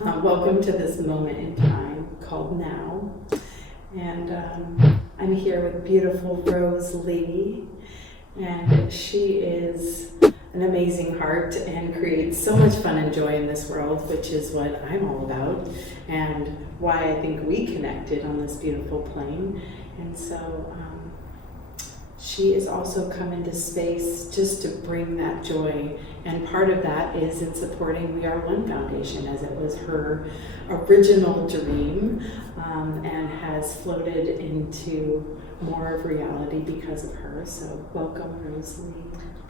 Welcome to this moment in time called now. And I'm here with beautiful Rose Lee, and she is an amazing heart and creates so much fun and joy in this world, which is what I'm all about and why I think we connected on this beautiful plane. And so she is also come into space just to bring that joy. And part of that is in supporting We Are One Foundation, as it was her original dream and has floated into more of reality because of her. So welcome, Rosalie.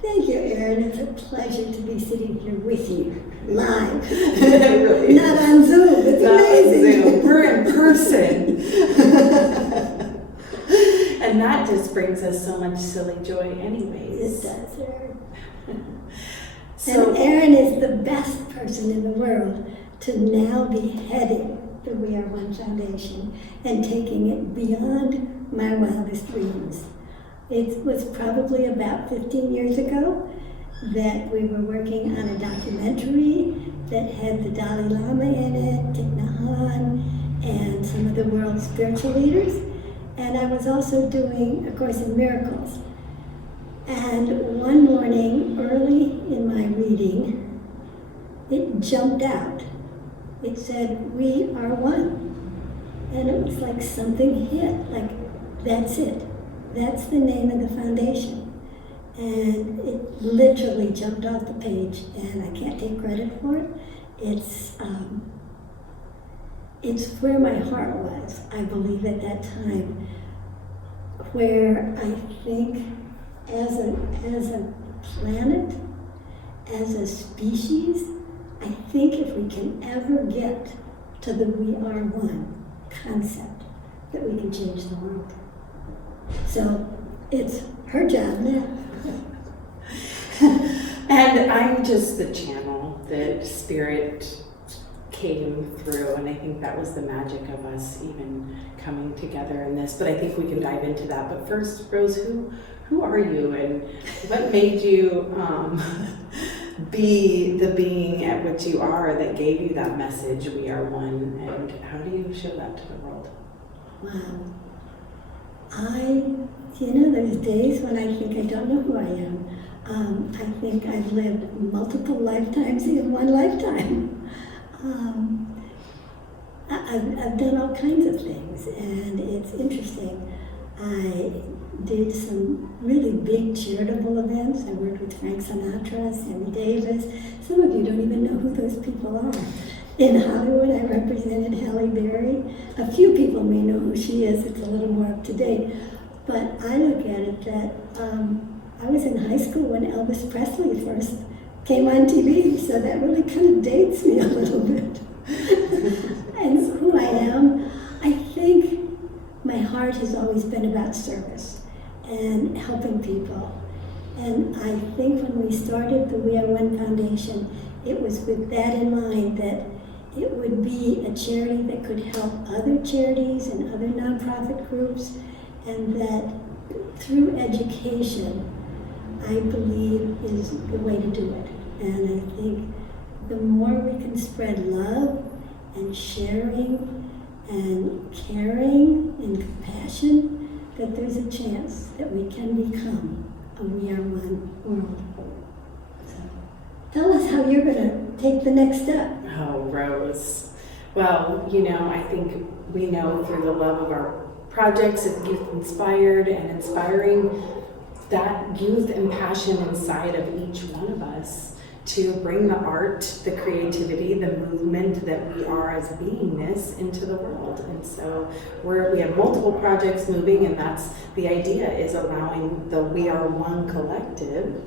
Thank you, Erin. It's a pleasure to be sitting here with you, live. Really? Not on Zoom. It's Not amazing. on Zoom. We're in person. And that just brings us so much silly joy anyways. It does, Erin. So, And Erin is the best person in the world to now be heading the We Are One Foundation and taking it beyond my wildest dreams. It was probably about 15 years ago that we were working on a documentary that had the Dalai Lama in it, Thich Nhat Hanh, and some of the world's spiritual leaders. And I was also doing A Course in Miracles. And one morning, early in my reading, it jumped out. It said, "We are one." And it was like something hit, like, that's it. That's the name of the foundation. And it literally jumped off the page, and I can't take credit for it. It's where my heart was, I believe, at that time, where I think as a planet, as a species, I think if we can ever get to the We Are One concept, that we can change the world. So it's her job now. and I'm just the channel that spirit came through, and I think that was the magic of us even coming together in this. But I think we can dive into that. But first, Rose, who are you, and what made you be the being at which you are that gave you that message, we are one, and how do you show that to the world? Wow. There's days when I think I don't know who I am. I think I've lived multiple lifetimes in one lifetime. I've done all kinds of things, and it's interesting. I did some really big charitable events. I worked with Frank Sinatra, Sammy Davis. Some of you don't even know who those people are. In Hollywood, I represented Halle Berry. A few people may know who she is. It's a little more up to date. But I look at it that I was in high school when Elvis Presley first came on TV, so that really kind of dates me a little bit. And who I am, I think my heart has always been about service and helping people. And I think when we started the We Are One Foundation, it was with that in mind, that it would be a charity that could help other charities and other nonprofit groups, and that through education, I believe, is the way to do it. And I think the more we can spread love and sharing and caring and compassion, that there's a chance that we can become a We Are One world. So tell us how you're going to take the next step. Oh, Rose. Well, I think we know through the love of our projects of Youth Inspired and inspiring that youth and passion inside of each one of us to bring the art, the creativity, the movement that we are as beingness into the world. And so we have multiple projects moving, and that's the idea, is allowing the We Are One collective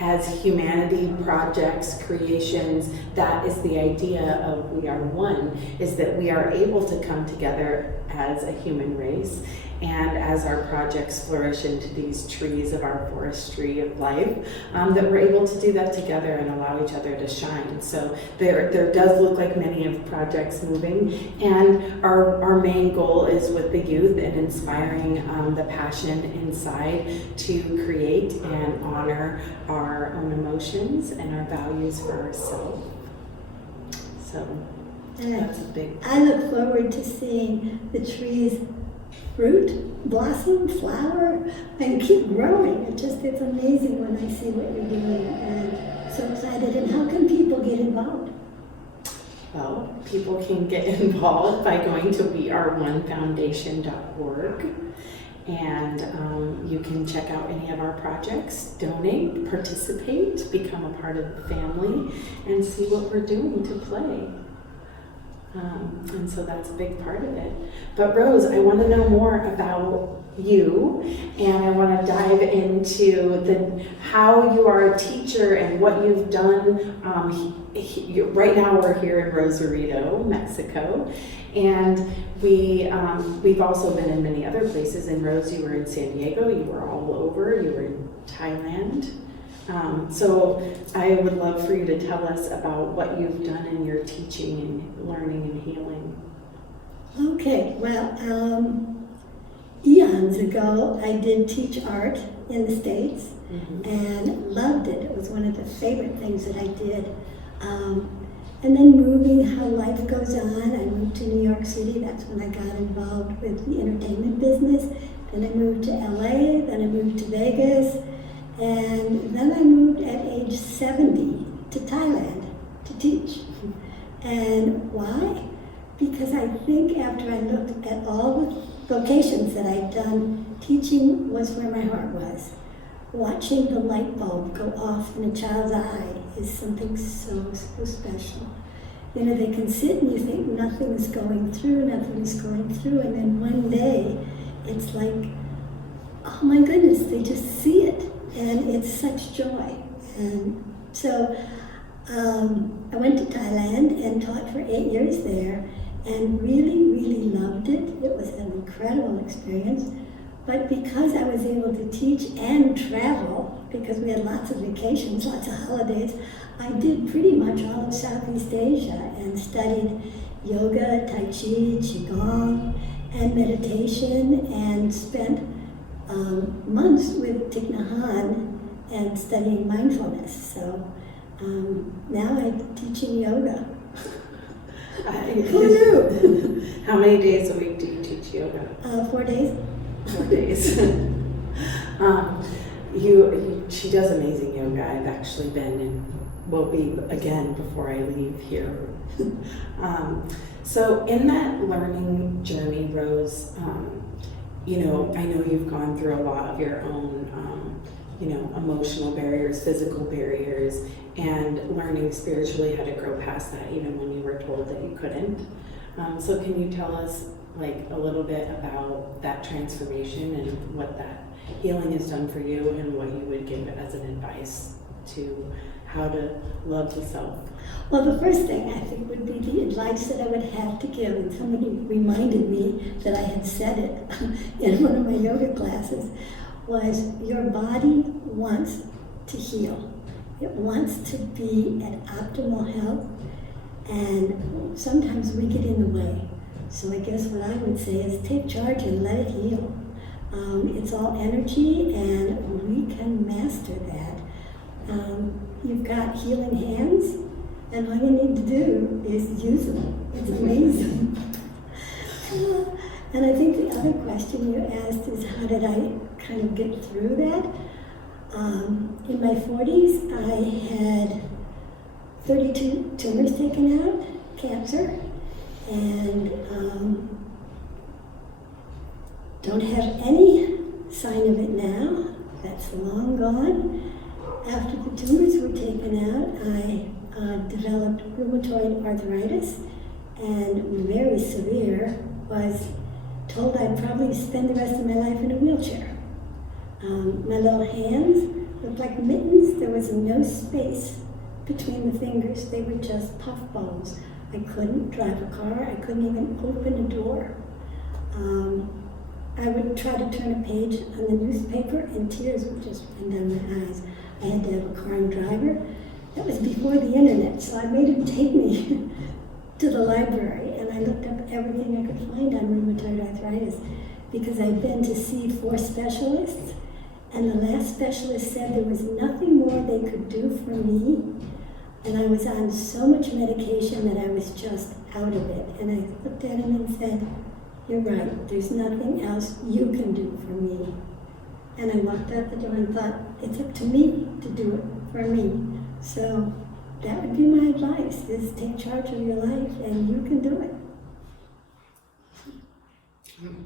as humanity projects, creations. That is the idea of We Are One, is that we are able to come together as a human race, and as our projects flourish into these trees of our forestry of life, that we're able to do that together and allow each other to shine. So there does look like many of projects moving, and our main goal is with the youth and inspiring the passion inside to create and honor our own emotions and our values for ourselves. So And That's a big. I look forward to seeing the trees fruit, blossom, flower, and keep growing. It's amazing when I see what you're doing, and so excited. And how can people get involved? Well, people can get involved by going to weareonefoundation.org, and you can check out any of our projects, donate, participate, become a part of the family, and see what we're doing to play. And so that's a big part of it. But Rose, I want to know more about you, and I want to dive into how you are a teacher and what you've done. Right now we're here in Rosarito, Mexico, and we've also been in many other places. And Rose, you were in San Diego, you were all over, you were in Thailand. So I would love for you to tell us about what you've done in your teaching and learning and healing. Okay, well, eons ago, I did teach art in the States and loved it. It was one of the favorite things that I did. And then moving, how life goes on, I moved to New York City. That's when I got involved with the entertainment business. Then I moved to LA, then I moved to Vegas. And then I moved at age 70 to Thailand to teach. And why? Because I think after I looked at all the vocations that I'd done, teaching was where my heart was. Watching the light bulb go off in a child's eye is something so, so special. You know, they can sit and you think nothing's going through, and then one day it's like, oh my goodness, they just see it. And it's such joy. And so I went to Thailand and taught for 8 years there and really, really loved it. It was an incredible experience. But because I was able to teach and travel, because we had lots of vacations, lots of holidays, I did pretty much all of Southeast Asia and studied yoga, Tai Chi, Qigong, and meditation, and spent months with Thich Nhat Hanh and studying mindfulness. So now I'm teaching yoga. Who knew? How many days a week do you teach yoga? 4 days. 4 days. She does amazing yoga. I've actually been and will be again before I leave here. So in that learning journey, Rose, I know you've gone through a lot of your own, emotional barriers, physical barriers, and learning spiritually how to grow past that, even when you were told that you couldn't. So can you tell us, a little bit about that transformation and what that healing has done for you, and what you would give as an advice to how to love the self? Well, the first thing I think would be the advice that I would have to give, and somebody reminded me that I had said it in one of my yoga classes, was your body wants to heal. It wants to be at optimal health, and sometimes we get in the way. So I guess what I would say is take charge and let it heal. It's all energy, and we can master that. You've got healing hands, and all you need to do is use them. It's amazing. And I think the other question you asked is, how did I kind of get through that? In my 40s, I had 32 tumors taken out, cancer, and don't have any sign of it now. That's long gone. After the tumors were taken out, I developed rheumatoid arthritis, and very severe, was told I'd probably spend the rest of my life in a wheelchair. My little hands looked like mittens. There was no space between the fingers. They were just puffballs. I couldn't drive a car. I couldn't even open a door. I would try to turn a page on the newspaper and tears would just run down my eyes. I had to have a car and driver. That was before the internet, so I made him take me to the library, and I looked up everything I could find on rheumatoid arthritis, because I'd been to see 4 specialists, and the last specialist said there was nothing more they could do for me. And I was on so much medication that I was just out of it. And I looked at him and said, "You're right, there's nothing else you can do for me." And I walked out the door and thought, it's up to me to do it for me. So that would be my advice, is take charge of your life and you can do it.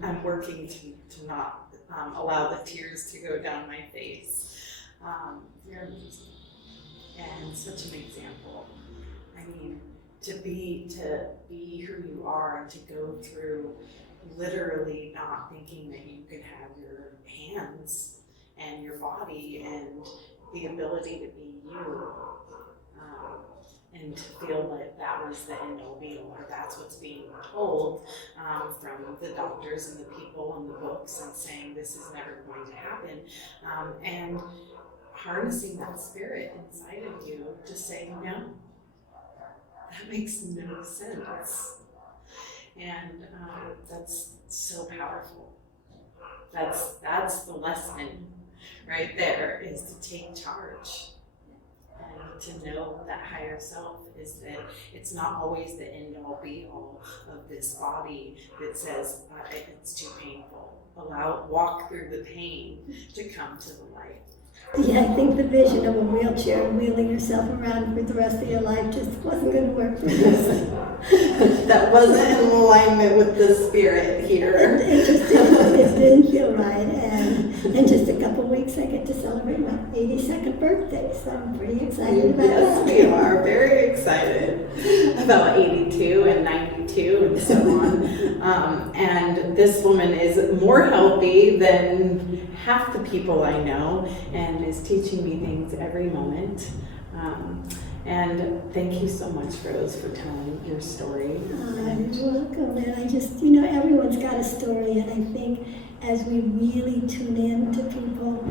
I'm working to not allow the tears to go down my face. You're amazing. And such an example. I mean, to be who you are and to go through literally not thinking that you could have your hands and your body and the ability to be you, and to feel like that was the end all be all, or that's what's being told from the doctors and the people and the books, and saying this is never going to happen, and harnessing that spirit inside of you to say, no, that makes no sense. And that's so powerful. That's the lesson right there, is to take charge and to know that higher self is that it's not always the end all be all of this body that says it's too painful. Walk through the pain to come to the light. Yeah, I think the vision of a wheelchair and wheeling yourself around for the rest of your life just wasn't going to work for us. That wasn't in alignment with the spirit here. It just didn't feel right. And in just a couple of weeks, I get to celebrate my 82nd birthday, so I'm pretty excited about that. Yes, we are very excited about 82 and 92 and so on. And this woman is more healthy than half the people I know, and is teaching me things every moment. And thank you so much, Rose, for telling your story. You're welcome. And I just, everyone's got a story, and I think as we really tune in to people,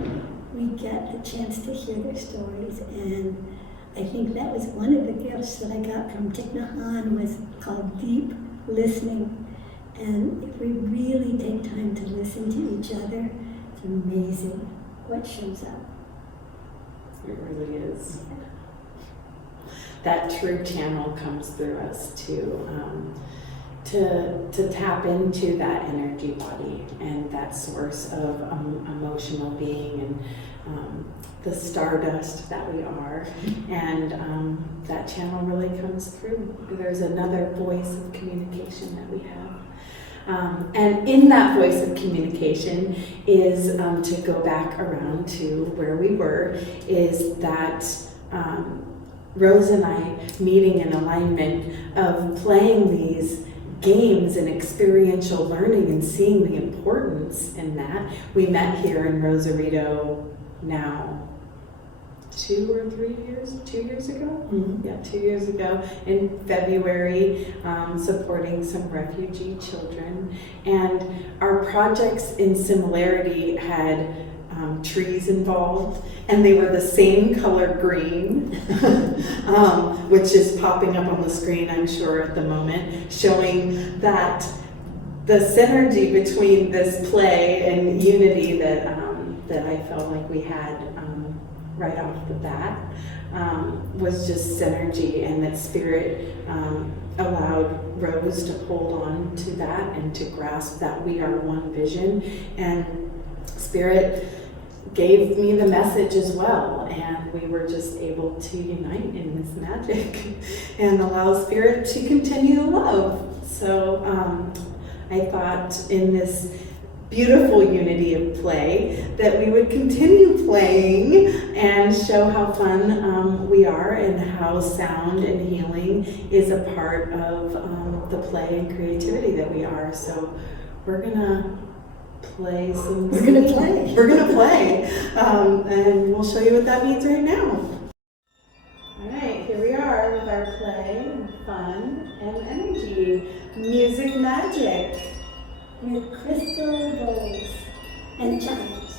we get the chance to hear their stories. And I think that was one of the gifts that I got from Thich Nhat Hanh, was called deep listening. And if we really take time to listen to each other, it's amazing what shows up. It really is. That true channel comes through us to tap into that energy body and that source of emotional being, and the stardust that we are, and that channel really comes through. There's another voice of communication that we have. And in that voice of communication is, to go back around to where we were, is that Rose and I meeting in alignment of playing these games and experiential learning and seeing the importance in that. We met here in Rosarito now 2 years ago? Mm-hmm. Yeah, 2 years ago in February, supporting some refugee children. And our projects in similarity had trees involved, and they were the same color green, which is popping up on the screen, I'm sure, at the moment, showing that the synergy between this play and unity that I felt like we had right off the bat was just synergy, and that spirit allowed Rose to hold on to that and to grasp that we are one vision, and spirit gave me the message as well, and we were just able to unite in this magic and allow spirit to continue to love. So I thought in this beautiful unity of play that we would continue playing and show how fun we are, and how sound and healing is a part of the play and creativity that we are. So we're gonna play some. We're gonna play. We're gonna play, and we'll show you what that means right now. All right, here we are with our play and fun and energy, music magic. With crystal bowls and chimes.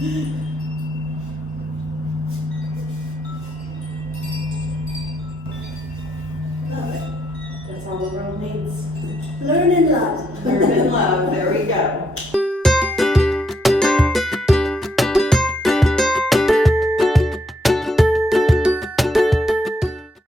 Love it. That's all the world needs. Learn and love. Learn and love. There we go.